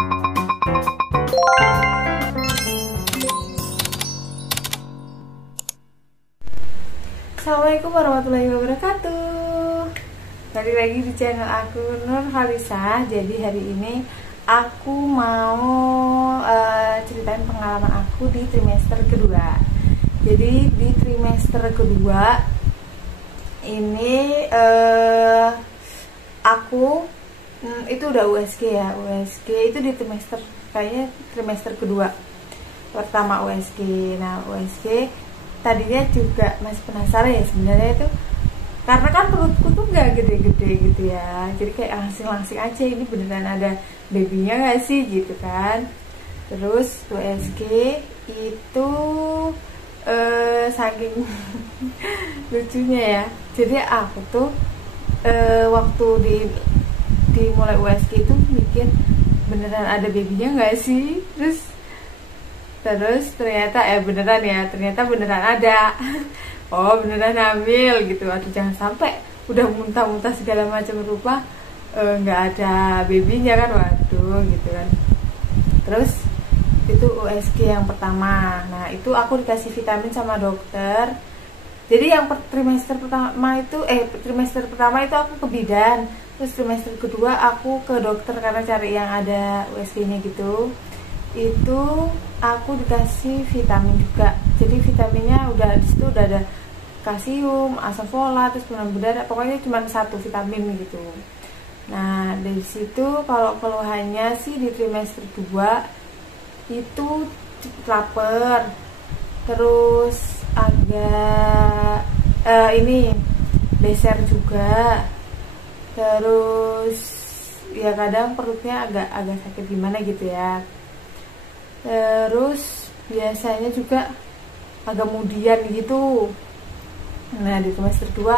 Assalamualaikum warahmatullahi wabarakatuh. Balik lagi di channel aku, Nur Halisa. Jadi hari ini aku mau ceritain pengalaman aku di trimester kedua. Jadi di trimester kedua ini aku itu udah USG ya. USG itu di kayaknya trimester kedua. Pertama USG. Nah, USG tadinya juga masih penasaran ya sebenarnya itu, karena kan perutku tuh nggak gede-gede gitu ya, jadi kayak langsing-langsing aja, ini beneran ada babynya nggak sih gitu kan. Terus USG itu saking lucunya ya, jadi aku tuh waktu di mulai USG itu mikir beneran ada babynya nggak sih, terus ternyata ternyata beneran ada. Oh, beneran hamil gitu. Aduh, jangan sampai udah muntah-muntah segala macam rupa nggak ada babynya kan, waduh gitu kan. Terus itu USG yang pertama. Nah, itu aku dikasih vitamin sama dokter. Jadi yang trimester pertama itu aku ke bidan, terus trimester kedua aku ke dokter karena cari yang ada USG-nya gitu. Itu aku dikasih vitamin juga. Jadi vitaminnya udah di situ udah ada kalsium, asam folat, terus penambah darah, pokoknya cuma satu vitamin gitu. Nah, dari situ kalau keluhannya sih di trimester 2 itu cepet lapar, terus agak ini beser juga, terus ya kadang perutnya agak sakit gimana gitu ya. Terus biasanya juga agak mudian gitu. Nah, di trimester 2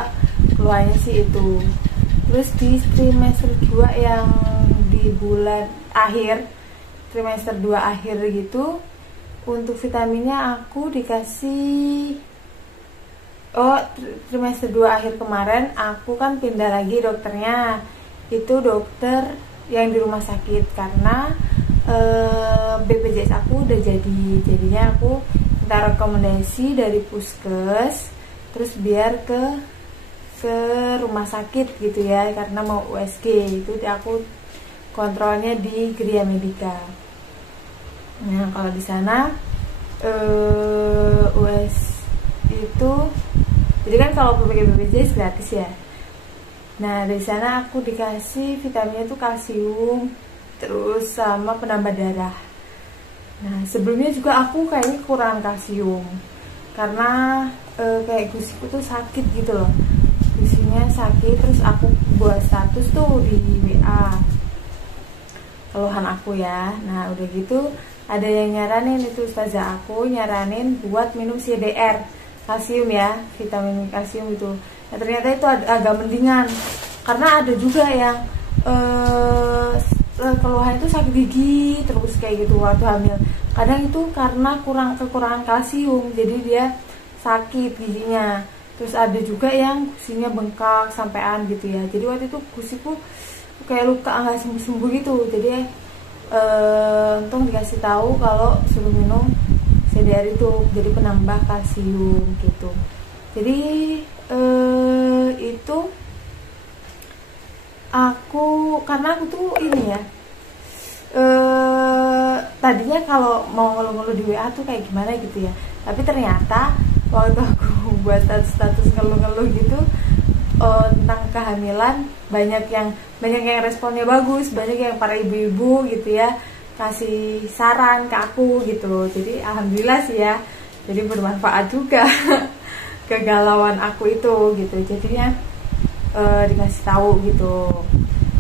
keluarnya sih itu. Terus di trimester 2 yang di bulan akhir, trimester 2 akhir gitu, untuk vitaminnya aku dikasih trimester 2 akhir kemarin aku kan pindah lagi dokternya. Itu dokter yang di rumah sakit karena BPJS aku udah jadinya aku minta rekomendasi dari puskes, terus biar ke rumah sakit gitu ya, karena mau USG. Itu aku kontrolnya di Gria Medica. Nah, kalau di sana US itu jadi kan kalau pakai BPJS gratis ya. Nah, dari sana aku dikasih vitaminnya tuh kalsium, terus sama penambah darah. Nah, sebelumnya juga aku kayaknya kurang kalsium karena kayak gusiku tuh sakit gitu loh, gusinya sakit. Terus aku buat status tuh di WA keluhan aku ya. Nah, udah gitu ada yang nyaranin, itu ustazah aku nyaranin buat minum CDR kalsium ya, vitamin kalsium itu. Nah, ternyata itu agak mendingan karena ada juga yang keluhan itu sakit gigi terus kayak gitu waktu hamil. Kadang itu karena kekurangan kalsium, jadi dia sakit giginya. Terus ada juga yang gusinya bengkak sampean gitu ya. Jadi waktu itu gusiku kayak luka nggak sembuh-sembuh gitu. Jadi untung dikasih tahu kalau suruh minum CDR itu, jadi penambah kalsium gitu. Jadi itu karena aku tuh ini ya, tadinya kalau mau ngeluh-ngeluh di WA tuh kayak gimana gitu ya, tapi ternyata waktu aku buat status ngeluh-ngeluh gitu tentang kehamilan, banyak yang responnya bagus, banyak yang para ibu-ibu gitu ya kasih saran ke aku gitu. Jadi alhamdulillah sih ya, jadi bermanfaat juga kegalauan aku itu gitu, jadinya dikasih tahu gitu.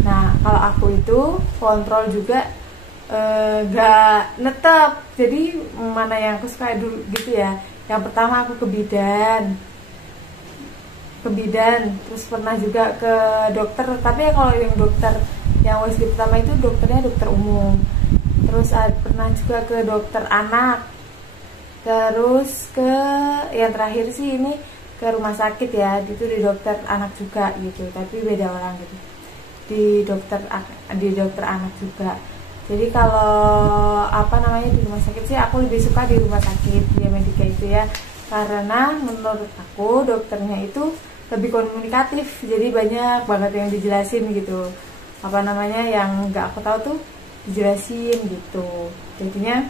Nah, kalau aku itu kontrol juga gak netep, jadi mana yang aku suka dulu gitu ya. Yang pertama aku ke bidan, terus pernah juga ke dokter, tapi ya kalau yang dokter yang USG pertama itu dokternya dokter umum. Terus pernah juga ke dokter anak, terus ke yang terakhir sih ini ke rumah sakit ya, itu di dokter anak juga gitu, tapi beda orang gitu, di dokter anak juga. Jadi kalau apa namanya di rumah sakit sih aku lebih suka di rumah sakit Via Medica itu ya, karena menurut aku dokternya itu lebih komunikatif, jadi banyak banget yang dijelasin gitu, apa namanya yang nggak aku tahu tuh dijelasin gitu, jadinya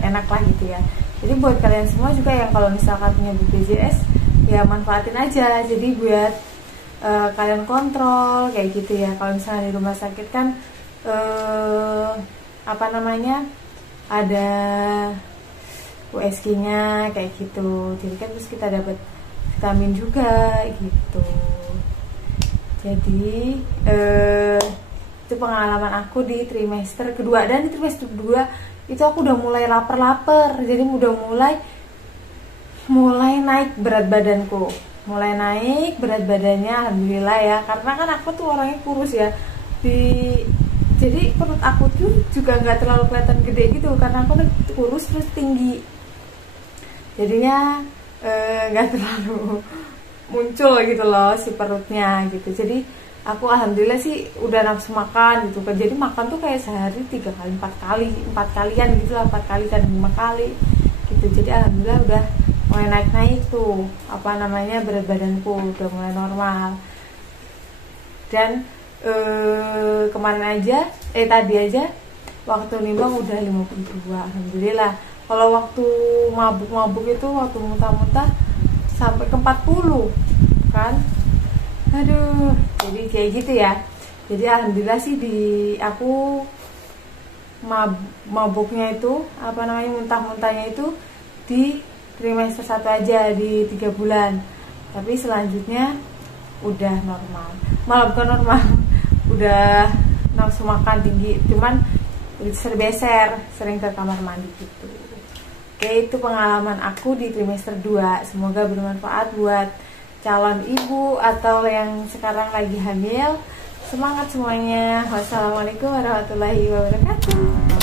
enak lah gitu ya. Jadi buat kalian semua juga yang kalau misalkan punya BPJS ya manfaatin aja, jadi buat kalian kontrol kayak gitu ya. Kalau misalnya di rumah sakit kan apa namanya ada USG-nya kayak gitu, jadi kan terus kita dapat vitamin juga gitu. Jadi itu pengalaman aku di trimester kedua, dan di trimester kedua itu aku udah mulai lapar-lapar, jadi udah mulai naik berat badanku, mulai naik berat badannya alhamdulillah ya, karena kan aku tuh orangnya kurus ya, jadi perut aku tuh juga nggak terlalu kelihatan gede gitu karena aku kurus terus tinggi, jadinya nggak terlalu muncul gitu loh si perutnya gitu. Jadi aku alhamdulillah sih udah nafsu makan gitu kan, jadi makan tuh kayak sehari 3 kali 4 kalian gitu lah, 4 kali dan 5 kali gitu. Jadi alhamdulillah udah mulai naik tuh apa namanya berat badanku udah mulai normal. Dan kemarin aja tadi aja waktu nimbang udah 52 alhamdulillah. Kalau waktu mabuk itu waktu muntah-muntah sampai ke 40 kan, aduh, jadi kayak gitu ya. Jadi alhamdulillah sih di aku mabuknya itu apa namanya muntah-muntahnya itu di trimester 1 aja di 3 bulan, tapi selanjutnya udah normal, malah bukan normal udah nafsu makan tinggi, cuman sering ke kamar mandi gitu. Oke, itu pengalaman aku di trimester 2. Semoga bermanfaat buat calon ibu atau yang sekarang lagi hamil. Semangat semuanya. Wassalamualaikum warahmatullahi wabarakatuh.